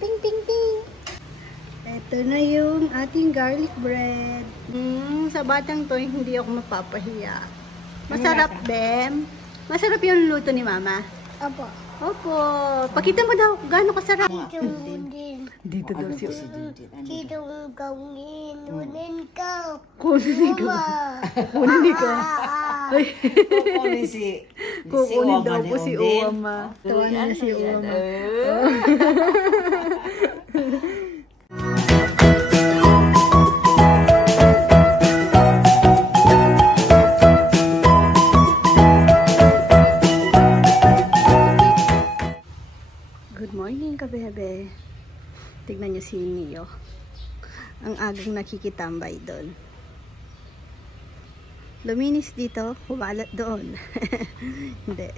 Ting, ting, ting. Ito na yung ating garlic bread. Sa batang to, hindi ako mapapahiya. Masarap din. Masarap yung luto ni Mama. Opo. Opo. Pakita mo daw gaano kasarap. Dito din. Dito daw si Dito gawin. Kunin ka. Kunin ko. Kunin ko. Ay. Kukunin daw po si Uwama. Tawanan na si Uwama. Good morning, kabebe. Tignan niyo si Mio. Ang agang nakikitambay doon. Luminis dito, humalat doon. Hindi.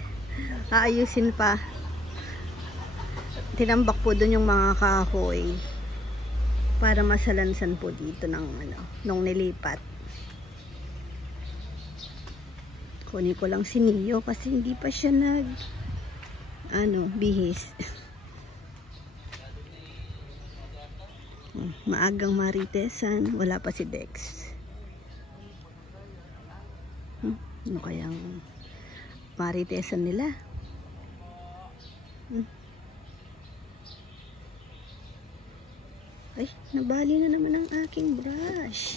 Aayusin pa. Tinambak po doon yung mga kahoy para masalansan po dito ng nung nilipat. Kunin ko lang si Mio kasi hindi pa siya bihis. Maagang maritesan, wala pa si Dex. Ano kayang maritesan nila? Ay, nabali na naman ang aking brush.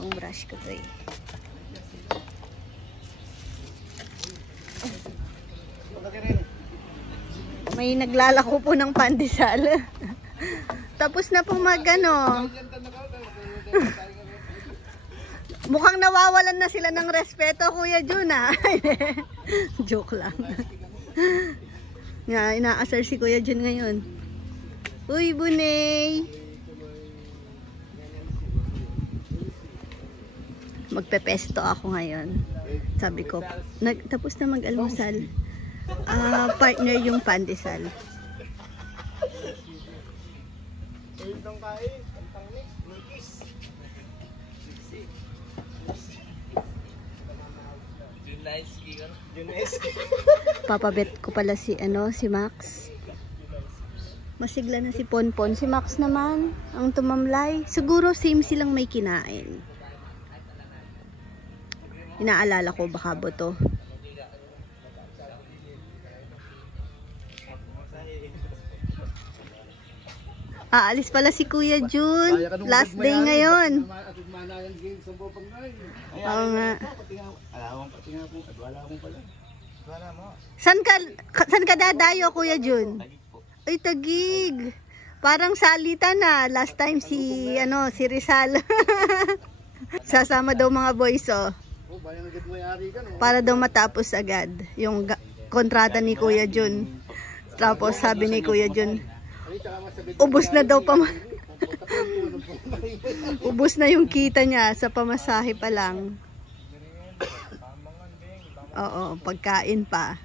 Ang brush ko to eh. May naglalako po ng pandesal. Tapos na pong mukhang nawawalan na sila ng respeto, Kuya Jun, ha? Joke lang. Nga, inaasar si Kuya Jun ngayon. Uy, Bunay! Magpepesto ako ngayon. Sabi ko, tapos na mag-almusal. Partner yung pandesal. Papabet ko pala si Max. Masigla na si Ponpon. Si Max naman ang tumamlay. Siguro same silang may kinain. Inaalala ko baka boto. Aalis pala si Kuya Jun. Last day ngayon. Oo nga. San ka dadayo, Kuya Jun? Ay, Tagig. Parang salita na. Last time si Rizal. Sasama daw mga boys, oh. Para daw matapos agad yung kontrata ni Kuya Jun. Tapos sabi ni Kuya Jun, ubos na daw ubos na yung kita niya sa pamasahe pa lang. Oo, pagkain pa.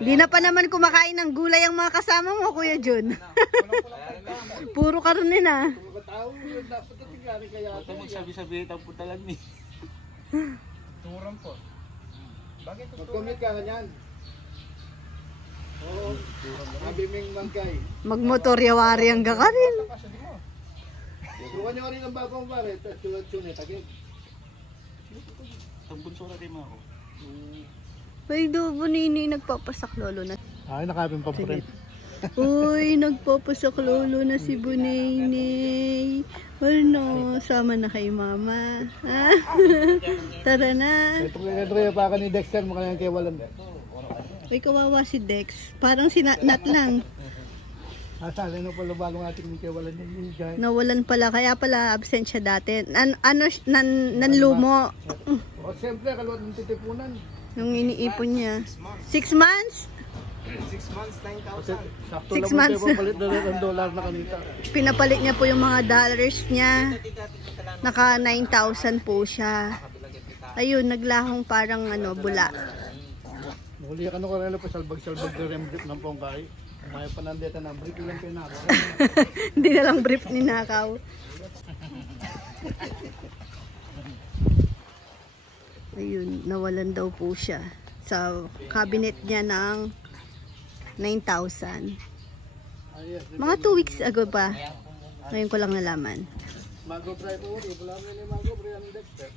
Hindi na pa naman kumakain ng gulay ang mga kasama mo, Kuya Jun. Puro karne na. Ito magsabi-sabi ito po talag ni. Turang po. Bakit ito? Mag-commit ka ganyan. Oo. Abiming mangkay. Magmotoryawari ang gakarin. Bukan nyo rin ang bagong pare. Tuwad-tune. Tagig. Tampun-sura kayo mga ako. Ay, dobo nini. Nagpapasak lolo na. Ay, nakapin pa po rin. Uy, nagpapasak lolo na si Bunay. Ano, sama na kay Mama. Tara na. Ito kaya pa ka ni Dexter, mukha kay Walan. Uy, kawawa si Dex. Parang si Nat lang. Asali na pala bagong ating ni kay Walan yung guy. Nawalan pala, kaya pala absent siya dati. Nanlumo. O siyempre, kaluwat ng titipunan. Yung iniipon niya. 6 months? 6 months, 9,000. 6 months. Papalit na rin ang dollar na kanita. Pinapalit niya po yung mga dollars niya. Naka 9,000 po siya. Ayun, naglahong parang bula. Muli ka ko rin pa salbag-salbag na rin brief ng pongkay. May panandeta na brief lang pinaka. Hindi na lang brief ni Nakaw. Ayun, nawalan daw po siya. Sa cabinet niya ng 9,000. Mga 2 weeks ago pa. Ngayon ko lang nalaman. Mango Bray po, wala mo yung Mango Bray ang Dexter.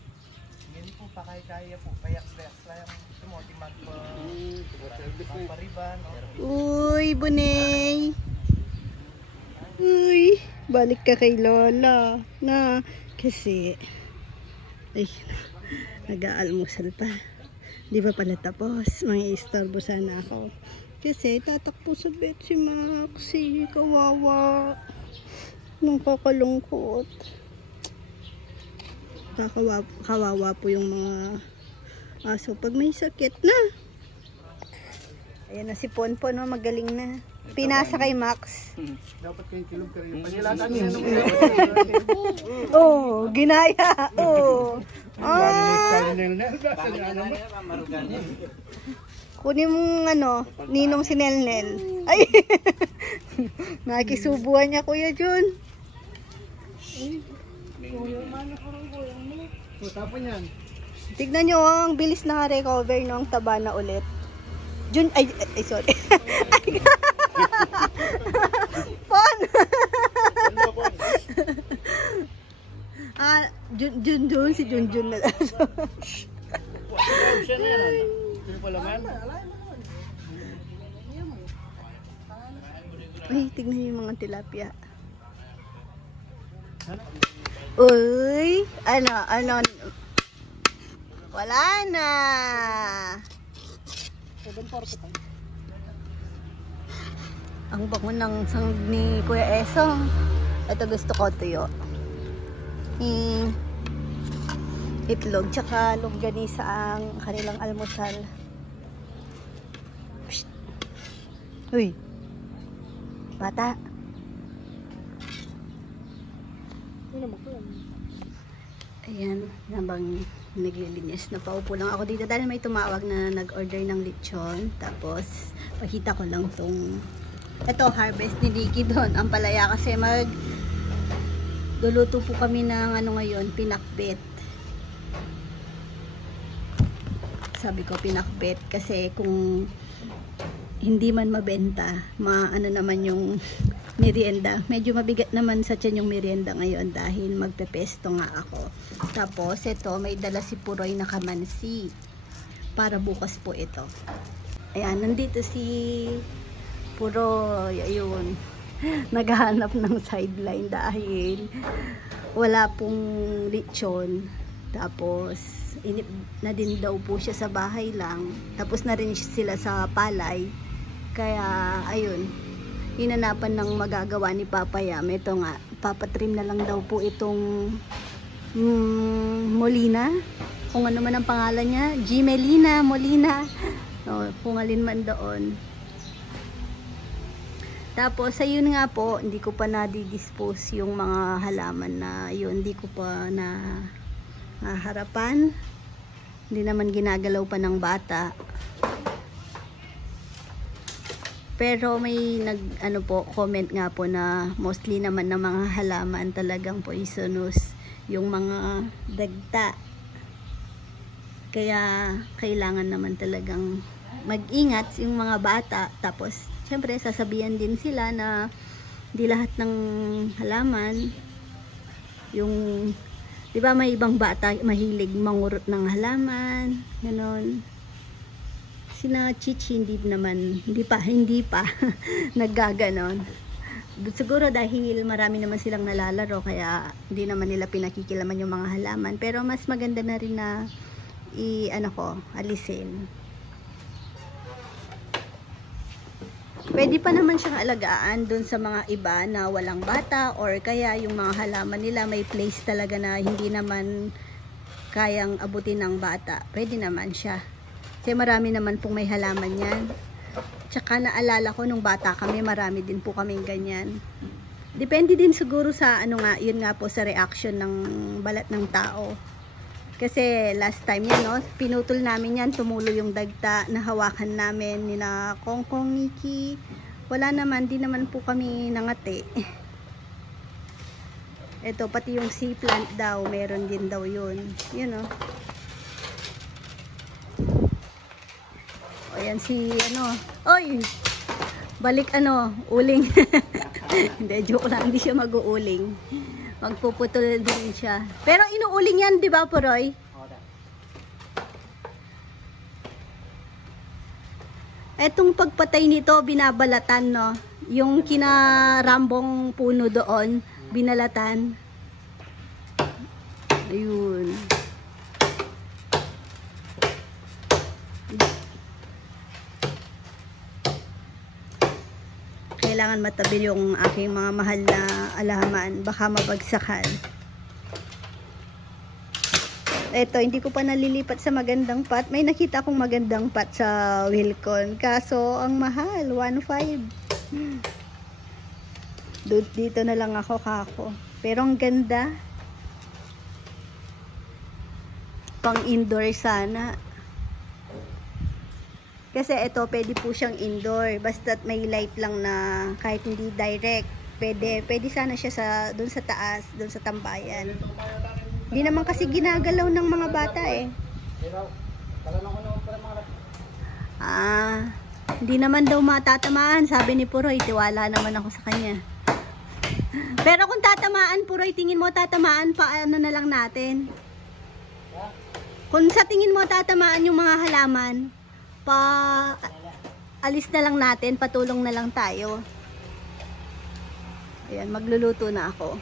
Hindi po pa kaya po, payak-payak lang sumuti magpariban. Uy, Bunay! Uy, balik ka kay Lola. Na, kasi, ay, nag-aalmusal pa. Di ba pala tapos? May istorbo sana ako. Kasi tatakbo sa bed si Maxi. Kawawa. Nung kakalungkot. Kawawa po yung mga aso pag may sakit na. Ayan na si Ponpon, no? Magaling na. Pinasa kay Max. Dapat kayong kilog ka rin. Pagilatan niya. Oh, ginaya. Oh. Kunin mong ninong si Nelnel. Ay. Nakikisubuhan niya Kuya Jun. Tapon yan. Tignan nyo, ang bilis naka-recover ng taba na ulit. Jun, ay sorry. Pon! Jun, si Jun na lang. Siya na yan. Hindi pa laman. Ay, tignan nyo yung mga tilapia. Uy, ano, wala na. Ang bango ng sang ni Kuya Esong. Ito gusto ko tuyo. Itlog tsaka longganisa ang kanilang almusal. Psst. Uy, bata. Ayan, habang naglilinis, napaupo lang ako dito dahil may tumawag na nag-order ng lechon. Tapos, pakita ko lang tong ito, harvest ni Nikki doon. Ang palaya kasi luluto po kami ng ngayon, pinakbet. Sabi ko pinakbet kasi kung hindi man mabenta, naman yung merienda. Medyo mabigat naman sa tiyan yung merienda ngayon dahil magpepesto nga ako. Tapos ito, may dala si Puroy na kamansi para bukas po ito. Ayan, nandito si Puroy, ayun, naghahanap ng sideline dahil wala pong lechon. Tapos inip na din daw po siya sa bahay lang. Tapos na rin sila sa palay. Kaya ayun, hinanapan ng magagawa ni Papa Yam. Ito nga, papatrim na lang daw po itong Molina. Kung ano man ang pangalan niya, Gimelina, Molina. O, kung alin man doon. Tapos, ayun nga po, hindi ko pa na-dispose yung mga halaman na yun. Hindi ko pa harapan. Hindi naman ginagalaw pa ng bata. Pero may comment nga po na mostly naman ng mga halaman talagang poisonous yung mga dagta. Kaya kailangan naman talagang mag-ingat yung mga bata. Tapos syempre sasabihan din sila na di lahat ng halaman yung, di ba may ibang bata mahilig mangurot ng halaman, ganon. Sina Chichi hindi pa naggaganon. Siguro dahil marami naman silang nalalaro kaya hindi naman nila pinakikilaman yung mga halaman, pero mas maganda na rin na alisin. Pwede pa naman siyang alagaan dun sa mga iba na walang bata, or kaya yung mga halaman nila may place talaga na hindi naman kayang abutin ng bata. Pwede naman siya. Kasi marami naman pong may halaman yan. Tsaka naalala ko nung bata kami, marami din po kaming ganyan. Depende din siguro sa yun nga po sa reaction ng balat ng tao. Kasi last time yan, no, pinutol namin yan, tumulo yung dagta, nahawakan namin ni na Kongkong, Nikki. Wala naman, di naman po kami nangati. Ito, pati yung sea plant daw, meron din daw yun. Yun, no. Ayan si ano. Oy! Balik ano, uling. Hindi, joke lang. Hindi siya mag-uuling. Magpuputol din siya. Pero inuuling yan, di ba, Puroy? Etong pagpatay nito, binabalatan, no? Yung kinarambong puno doon, binalatan. Ayun. Kailangan matabil yung aking mga mahal na alaman. Baka mabagsakan. Eto, hindi ko pa nalilipat sa magandang pot. May nakita akong magandang pot sa Wilcon. Kaso, ang mahal. 1.5. Dito na lang ako kako. Pero ang ganda. Pang indoor sana. Kasi ito, pwede po siyang indoor. Basta't may light lang na kahit hindi direct. Pwede sana siya doon sa taas, doon sa tambayan. Hindi naman kasi ginagalaw ng mga bata eh. Hindi naman daw matatamaan. Sabi ni Puroy, tiwala naman ako sa kanya. Pero kung tatamaan, Puroy, tingin mo tatamaan, paano na lang natin? Kung sa tingin mo tatamaan yung mga halaman, alis na lang natin, patulong na lang tayo. Ayan, magluluto na ako.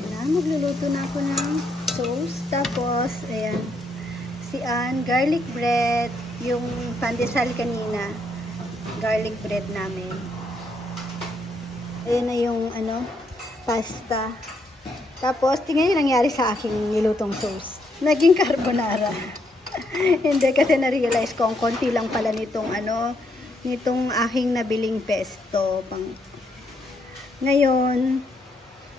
Ayan, magluluto na ako ng sauce. Tapos, ayan, si Ann, garlic bread, yung pandesal kanina, garlic bread namin. Ayan na yung, pasta. Tapos, tingnan yung nangyari sa aking nilutong sauce. Naging carbonara. Hindi, kasi na-realize ko, ang konti lang pala nitong, nitong aking nabiling pesto. Ngayon,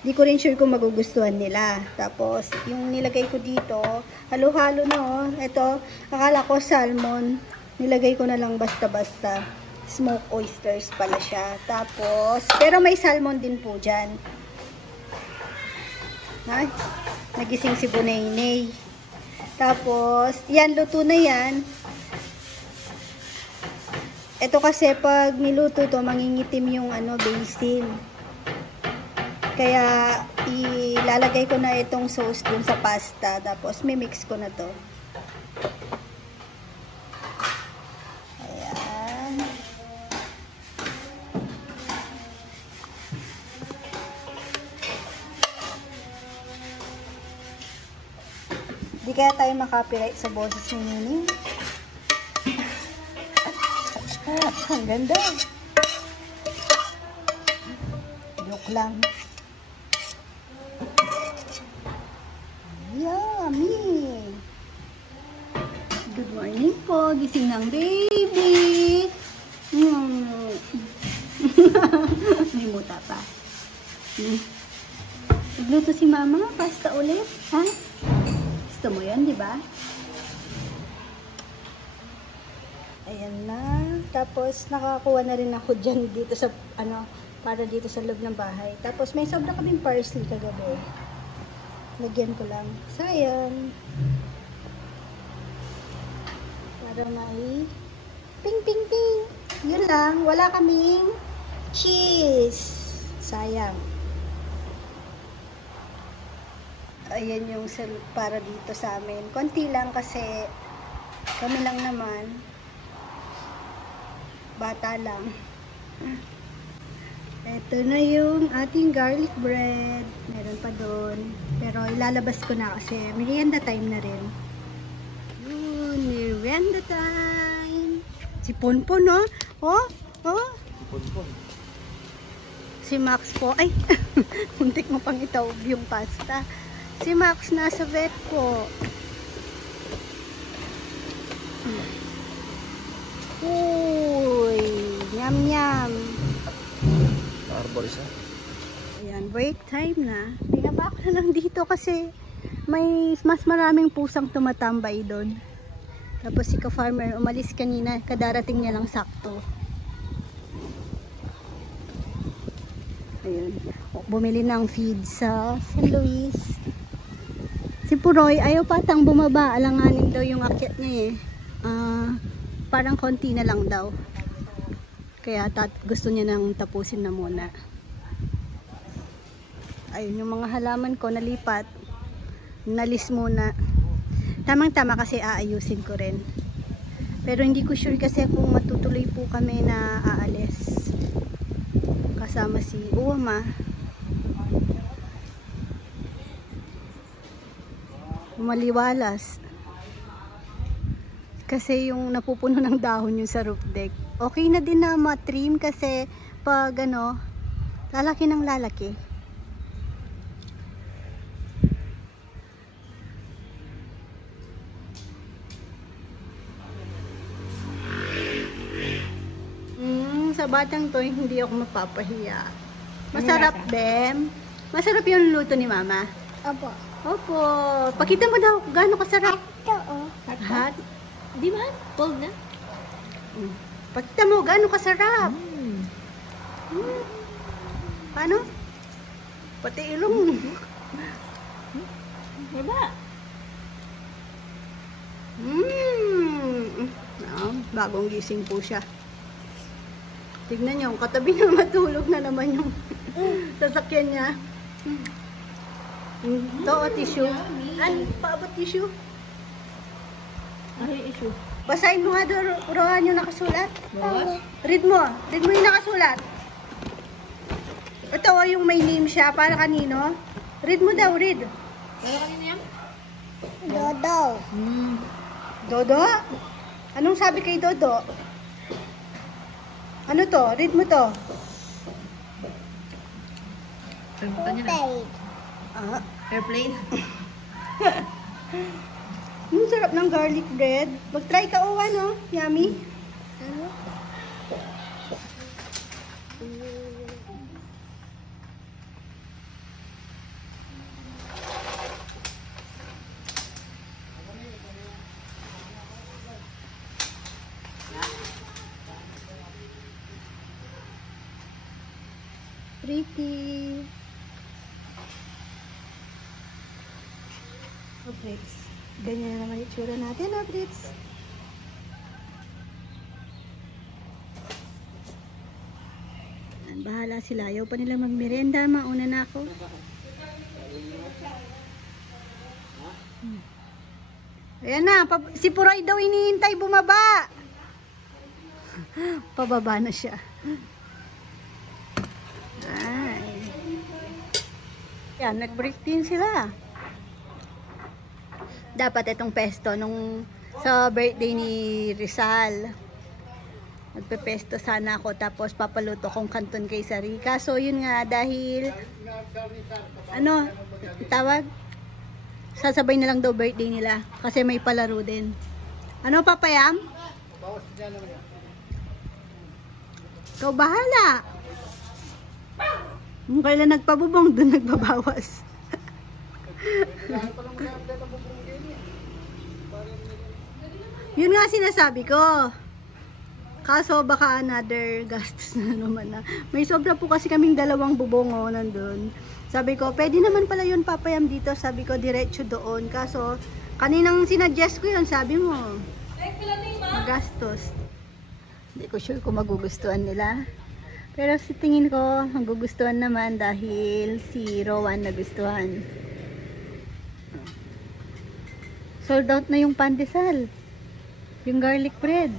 di ko rin sure kung magugustuhan nila. Tapos, yung nilagay ko dito, halo-halo na oh. Ito, akala ko salmon. Nilagay ko na lang basta-basta. Smoked oysters pala siya. Tapos, pero may salmon din po dyan. Ay, nagising si Bunaynay. Tapos, yan, luto na yan. Ito kasi pag niluto to, mangingitim yung basil. Kaya, ilalagay ko na itong sauce dun sa pasta. Tapos, mimix ko na to. Ayan. Di kaya tayo makapiright sa boses ni Nini. Ang ganda. Joke lang. Yummy! Good morning po. Gising ng baby. May muta pa. Nagluto si mama. Pasta ulit. Ha? Gusto mo yan, di ba? Ayan na. Tapos, nakakuha na rin ako dyan dito sa, para dito sa loob ng bahay. Tapos, may sobra kaming parsley kagabi. Lagyan ko lang. Sayang. Para na ping, ping, ping. Yun lang. Wala kaming cheese. Sayang. Ayan yung para dito sa amin. Konti lang kasi kami lang naman. Bata lang. Ito na yung ating garlic bread. Meron pa doon. Pero ilalabas ko na kasi merienda time na rin. Yun, merienda time. Si Ponpon, no? Oh, oh. Si Ponpon. Si Max po. Ay, muntik mo pang itawag yung pasta. Si Max nasa vet po. Uy, nyam nyam. Arbor isa. Ayan, break time na. Pinaba ko na lang dito kasi may mas maraming pusang tumatambay doon. Tapos si ka-farmer umalis kanina, kadarating niya lang sakto. Ayun, bumili ng feed sa San Luis. Si Puroy, ayaw patang bumaba. Alanganin daw yung akyat niya eh. parang konti na lang daw. Kaya gusto niya nang tapusin na muna. Ayun, yung mga halaman ko nalipat. Nalis muna. Tamang-tama kasi aayusin ko rin. Pero hindi ko sure kasi kung matutuloy po kami na aalis. Kasama si Uwama. Maliwalas. Kasi yung napupuno ng dahon yung sa roof deck. Okay na din na matrim kasi pag ano, lalaki ng lalaki. Sa batang to, hindi ako mapapahiya. Masarap din. Masarap yung luto ni Mama. Opo. Opo. Pakita mo daw gaano kasarap. Ito, oh. Hot? Di ba? Cold na? Pakita mo gaano kasarap. Paano? Pati ilong. Diba? Bagong gising po siya. Tignan niyo, katabi niya matulog na naman yung sasakyan niya. Ito, tissue. Ano? Paabot tissue? Ay, issue. Basahin mo nga doon, Rohan, yung nakasulat. Read mo. Read mo yung nakasulat. Ito, yung may name siya. Para kanino? Read mo daw, read. Para kanino yan? Dodo. Dodo? Anong sabi kay Dodo? Ano to? Read mo to. Airplane. Airplane? Sarap ng garlic bread. Mag-try ka, o ano? Yummy? Ano? Pretty. Okay. Ganyan na naman itsura natin, Brits. Bahala sila. Ayaw pa nila magmerenda. Mauna na ako. Ayan na. Si Puroy daw hinihintay bumaba. Pababa na siya. Ay. Yan, nag-break din sila. Dapat itong pesto nung sa birthday ni Rizal. Magpepesto sana ako tapos papaluto kong kanton kay Sarika. So yun nga dahil ano tawag? Sasabay na lang daw birthday nila kasi may palaro din. Ano papayam? Ikaw bahala. Kung kailan nagpabubong doon nagbabawas. Yun nga sinasabi ko. Kaso baka another gastos na naman na. May sobra po kasi kaming dalawang bubongo nandun. Sabi ko, pwede naman pala yun papayam dito. Sabi ko, diretso doon. Kaso, kaninang sinadjust ko yun, sabi mo. Gastos. Hindi ko sure kung magugustuhan nila. Pero sa tingin ko, magugustuhan naman dahil si Rowan nagustuhan. Sold out na yung pandesal. Yung garlic bread.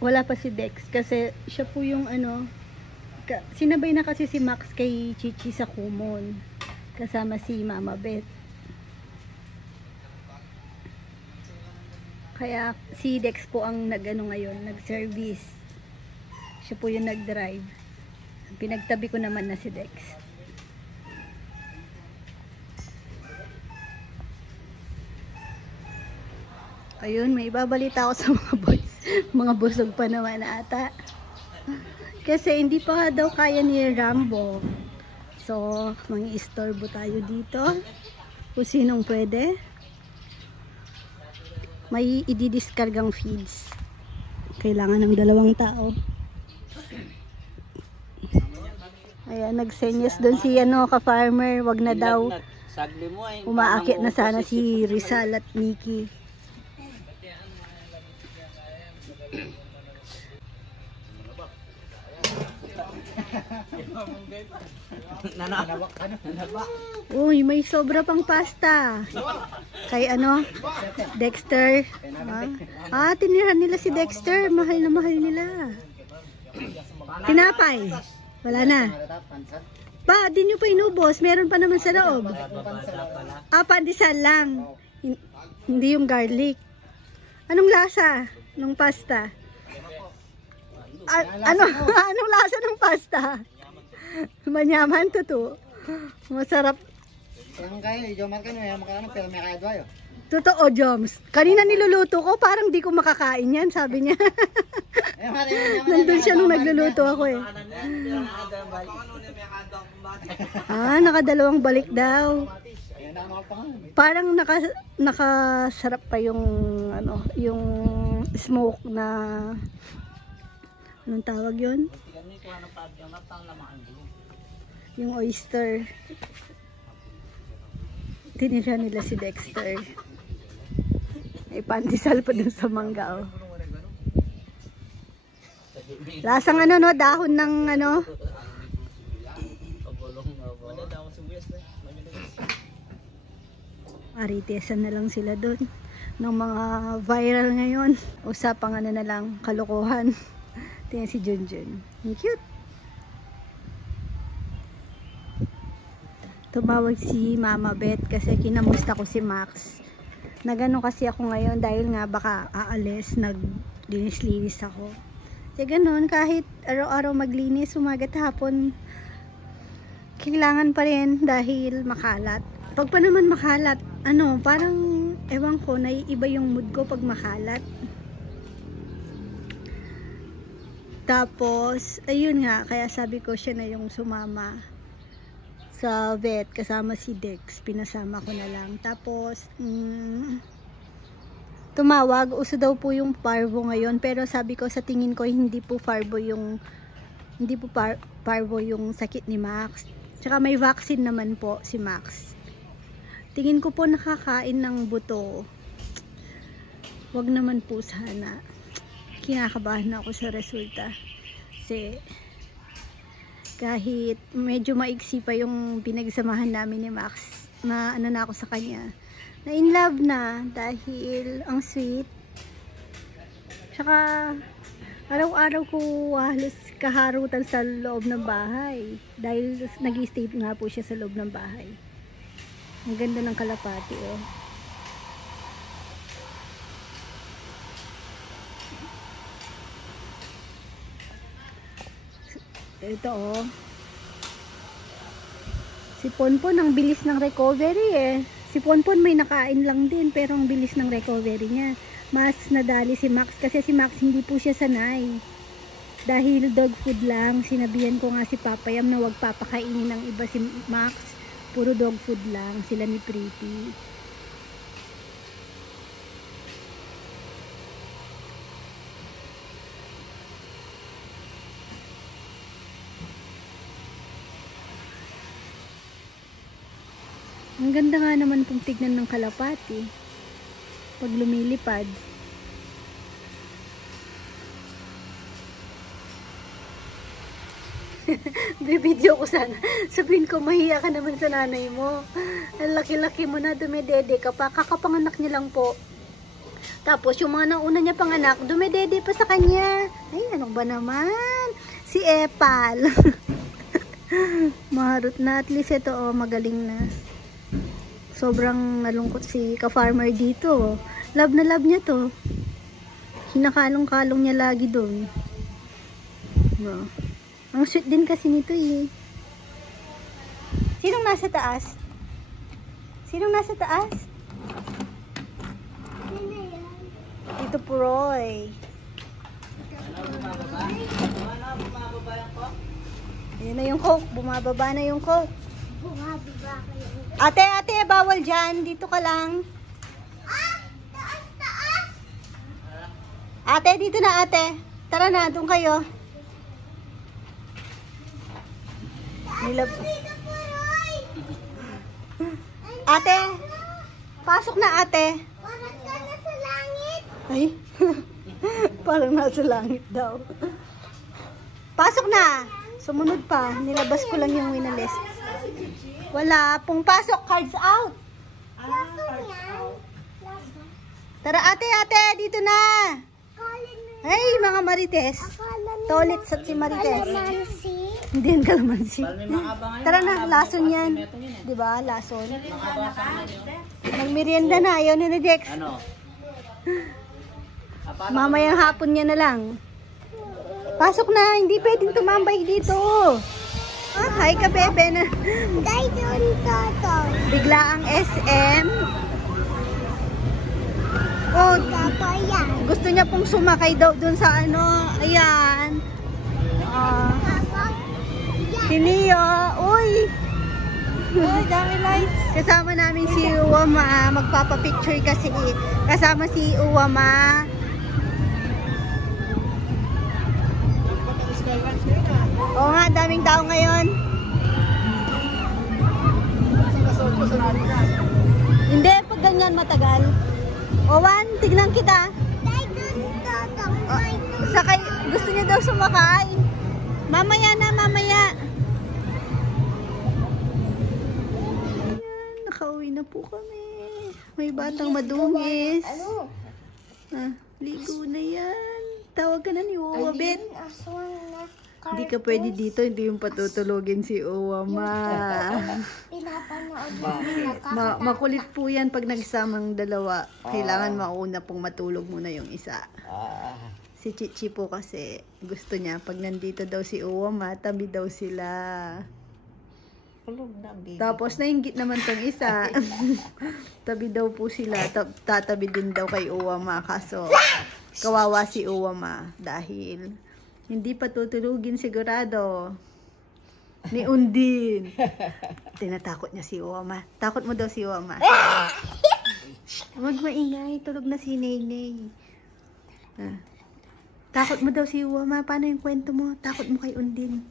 Wala pa si Dex kasi siya po yung ano, sinabay na kasi si Max kay Chichi sa Kumon. Kasama si Mama Beth. Kaya si Dex po ang nag-ano ngayon, nag-service. Siya po yung nag-drive. Pinagtabi ko naman na si Dex. Ayun, may ibabalita ako sa mga boys. Mga busog pa naman ata. Kasi hindi pa daw kaya ni Rambo. So, mangi-istorbo tayo dito. Kung sinong pwede. May i-discargang feeds. Kailangan ng 2 tao. Ayan, nagsenyas doon si ano, ka-farmer. Wag na daw. Umaakit na sana si Rizal at Mickey. Nanawak ka na. Nanawak. Uy, may sobra pang pasta. Kay ano? Dexter. Tinira nila si Dexter. Mahal na mahal nila. Tinapay. Wala na. Pa, di nyo pa inubos. Meron pa naman sa loob. Pandesal lang. Hindi yung garlic. Anong lasa ng pasta? Anong lasa ng pasta? Manyaman to. Masarap. Ang kaya, Jomar ka na, makakano, pero may kaya doyo. Totoo, Joms. Kanina niluluto ko, parang di ko makakain yan, sabi niya. Nandun siya nung nagluluto ako eh. Nakadalawang balik daw. Parang nakasarap pa yung yung smoke na anong tawag yun? Yung oyster. Tinira nila si Dexter. May pandesal pa dun sa mangga. Lasang dahon ng aritesan na lang sila dun ng mga viral ngayon. Usapang na lang, kalokohan. Tingnan si Junjun. Ang cute. Tumawag si Mama Beth kasi kinamusta ko si Max. Nagano kasi ako ngayon dahil nga baka aalis, nagdinis-linis ako. Kasi ganun, kahit araw-araw maglinis, umagat hapon, kailangan pa rin dahil makalat. Pag pa naman makalat, parang ewan ko, naiiba yung mood ko pag makalat. Tapos, ayun nga, kaya sabi ko siya na yung sumama sa vet, kasama si Dex, pinasama ko na lang. Tapos, tumawag, uso daw po yung parvo ngayon, pero sabi ko sa tingin ko, hindi po parvo yung sakit ni Max. Tsaka may vaccine naman po si Max. Tingin ko po nakakain ng buto. Wag naman po sana. Kinakabahan ako sa resulta. Kasi kahit medyo maiksi pa yung pinagsamahan namin ni Max, na na ako sa kanya, na in love na dahil ang sweet. Tsaka araw-araw ko halos kaharutan sa loob ng bahay dahil nag-stay nga po siya sa loob ng bahay. Ang ganda ng kalapati oh. Ito oh. Si Ponpon ang bilis ng recovery eh. Si Ponpon may nakain lang din pero ang bilis ng recovery niya. Mas nadali si Max kasi si Max hindi po siya sanay. Dahil dog food lang, sinabihan ko nga si Papayam na wag papakainin ng iba si Max. Puro dog food lang sila ni Pretty. Ang ganda nga naman pong tignan ng kalapati pag lumilipad. Bibidyo ko sana. Sabihin ko, mahiya ka naman sa nanay mo. Ang laki-laki mo na, dumedede ka pa. Kakapanganak niya lang po. Tapos yung mga nauna niya panganak, dumedede pa sa kanya. Ay, ano ba naman? Si Epal. Maharot na. At least ito, oh, magaling na. Sobrang nalungkot si ka-farmer dito. Love na love niya to. Hinakalong-kalong niya lagi doon. No. Ang sweet din kasi nito eh. Sinong nasa taas? Sinong nasa taas? Ito po Roy. Yan na yung Coke. Bumababa na yung Coke. Bumababa kayo. Ate, bawal dyan. Dito ka lang. Taas! Ate, dito na ate. Tara na, doon kayo. Dito po, Roy! Ate, pasok na ate. Parang ka na sa langit. Ay, Parang nasa langit daw. Pasok na! Sumunod pa. Nilabas ko lang yung winalist. Wala pong pasok. Cards out! Tara ate, dito na! Hey, mga Marites! Tolit sa si Marites. Hindi yan kalamansi. Tara na, lason yan. Diba, lason. Nagmerienda na, ayaw na Dex. Ano? Mamayang hapon niya na lang. Pasok na, hindi pwedeng tumambay dito. Ah, hi ka bebe na. Bigla ang SM. Oh, gusto niya pong sumakay daw dun sa ano. Ayan. Si Neo. Uy. Uy, dami lights. Kasama namin si Uwama. Magpapapicture kasi. Kasama si Uwama. Oo nga, daming tao ngayon. Hindi, pag ganyan matagal. Owan, tignan kita. Sakay, gusto niya daw sumakay. Mamaya na, mamaya. Ayan, nakauwi na po kami. May batang madungis. Ah, ligo na yan. Tawag ka na ni Uwa, Bet. Hindi ka pwede dito, hindi yung patutulogin si Uwa, ma. Makulit po yan pag nagsamang dalawa. Kailangan mauna pong matulog muna yung isa. Si Chichi po kasi gusto niya pag nandito daw si Uwa, tabi daw sila. Tapos nainggit naman tong isa. Tabi daw po sila. Tatabi din daw kay Uwa, kaso kawawa si Uwa, dahil hindi pa tutulugin sigurado ni Undin. Tinatakot niya si Uwa. Takot mo daw si Uwa. Huwag maingay, tulog na si Nenay. Takot mo daw si Uwa. Paano yung kwento mo? Takot mo kay Undin.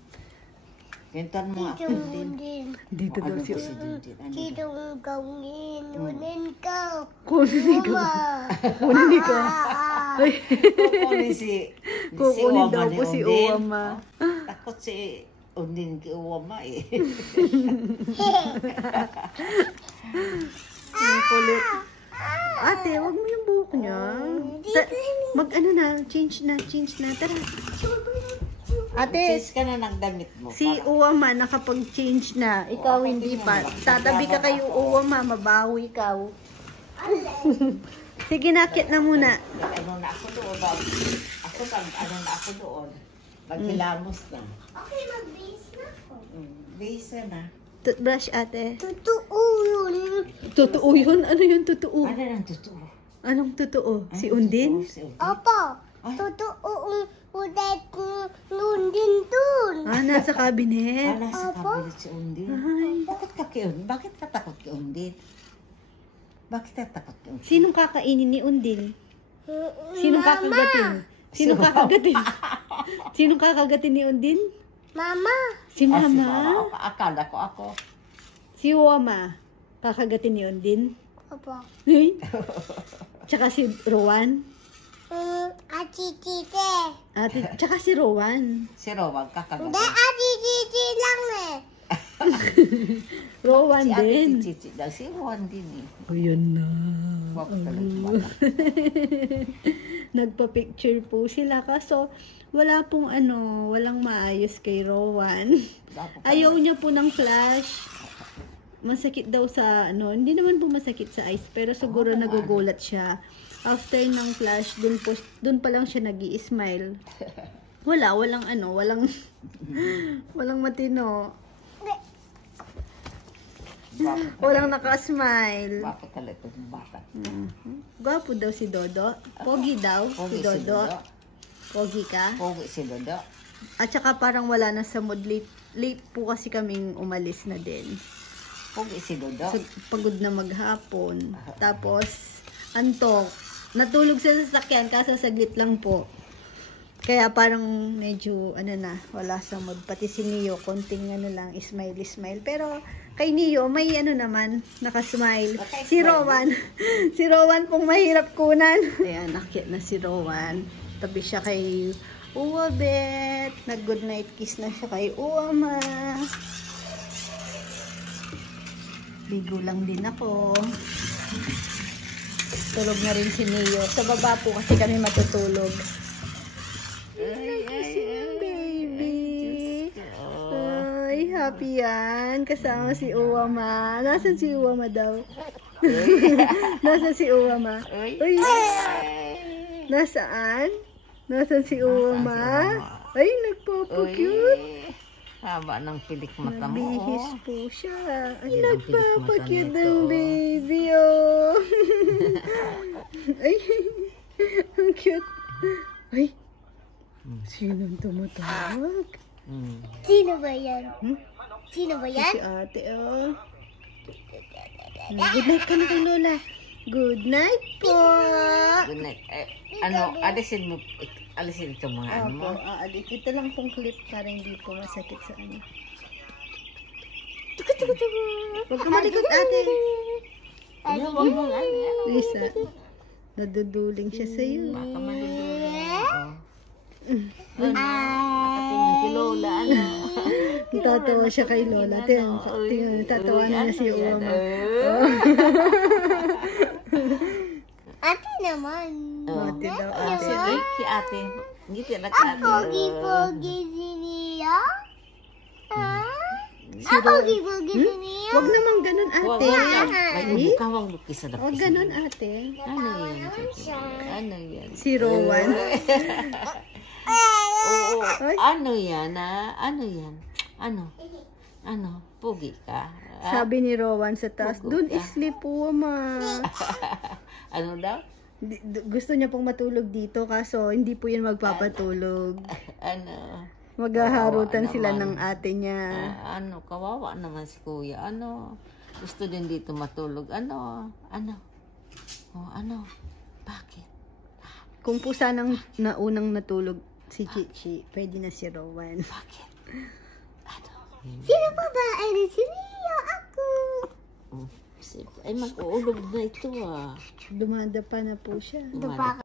Kentan mo ako din. Dito daw si Undin. Dito kunin ka. Kunin ka. Kunin ka. Kukunin daw po si Uwama. Takot si Undin kay Uwama eh. Ang kulit. Ate, wag mo yung buhok niya. Mag-ano na, change na. Tara. Ate, Sis ka na nagdamit mo. si Uwama nakapag-change na. Ikaw hindi pa. Tatabi ka kayo Uwama, mabawi ikaw. Sige, nakit na muna. Ano na ako doon. Ano na ako doon. Maghilamos na. Okay, mag-base na ako. Base na. Toothbrush, ate. Totoo yun. Totoo yun? Ano yung totoo? Ano ang totoo? Anong totoo? Si Undin? Opo. Totoo ang ulit ko Undin dun. Nasa cabinet. Nasa kabinet si Undin. Ay. Bakit ka takot kay Undin? Bakit ka takot kay Undin? Sinong kakainin ni Undin? Sinong kakagatin? Sinong kakagatin? Sinong kakagatin ni Undin? Mama. Si Mama? Akala ko ako. Si Uwama? Kakagatin ni Undin? Opo. Hey? Tsaka si Rowan? Ati Tite. Tsaka si Rowan? Si Rowan kakagatin. Hindi, Ati Tite lang eh. Rowan Si Ate din. Chichi daw. Si Rowan din eh. Ayan na. Wag talaga. Nagpa-picture po sila kaso wala pong walang maayos kay Rowan. Ayaw niya po ng flash. Masakit daw sa hindi naman po masakit sa eyes pero siguro nagugulat siya. After ng flash, dun pa lang siya nag-i-smile. Walang matino. Walang naka-smile. Bakit talaga itong bata? Gwapo daw si Dodo. Pogi daw si Dodo. Pogi ka. Pogi si Dodo. At saka parang wala na sa mood. Late po kasi kaming umalis na din. Pogi si Dodo. So, pagod na maghapon. Tapos, antok. Natulog sa sasakyan kaso saglit lang po. Kaya parang medyo wala sa mood. Pati si Neo, konting lang, smile. Pero kay Neo, may naman, nakasmile. Si Rowan pong mahirap kunan. Ayan, nakit na si Rowan. Tabi siya kay Uwabet. Nag-good night kiss na siya kay Uwama. Ligo lang din ako. Tulog na rin si Neo. Sa baba po kasi kami matutulog. Baby. Ay, happy yan. Kasama si Uwama. Nasaan si Uwama daw? Nasaan si Uwama? Uy. Nasaan? Nasaan si Uwama? Ay, nagpapakute. Haba ng pilik mata mo. Bihis po siya. Ay, Yan ang nagpapakute pilik mata ng nito. baby, oh. Ay, ang cute. Ay, sinong tumatawag? Sino ba yan? Hmm? Sino ba Si yan? ate, oh. Good night ka na kay Lola. Good night po. Good night. Alisin ito mga ano mo. Opo, aalit. Ito lang pong clip para hindi po masakit sa ano. Huwag ka malikot, ate. Huwag mo nga. Lisa, naduduling siya sa'yo. Baka malulunod. Nakatingin si Lola, ano? Tatawa siya kay Lola. Tingnan, tatawa na si Uwama. Ate naman. Ate daw, ate. Si ate. Hindi tiyak ate. Pogi-pogi si Nia? Ha? Si Ro- Pogi-pogi si Nia? Huwag naman ganun, Huwag ate. lang. May ubo ka, huwag lukis sa Huwag lapis. ganun, ate. Ano yan? Ano yan? Si Rowan. Oo. Ay. Ano yan, ah? Ano yan? Ano? Ano? Pugi ka? Ah? Sabi ni Rowan sa taas, Huwag dun ka." sleep, Uwama. Ano daw? Gusto niya pong matulog dito, kaso hindi po yun magpapatulog. Ano? Maghaharutan Kawawa sila naman. ng ate niya. Ano? Kawawa naman si kuya. Ano? Gusto din dito matulog. Ano? Ano? Oh, ano? Bakit? Kung po sanang naunang natulog si Chichi, pwede na si Rowan. Bakit? Ano? Sino pa ba? Ay, si Nia. Ako. Ay, mag-uulog na ito ah. Dumada pa na po siya. Ito pa.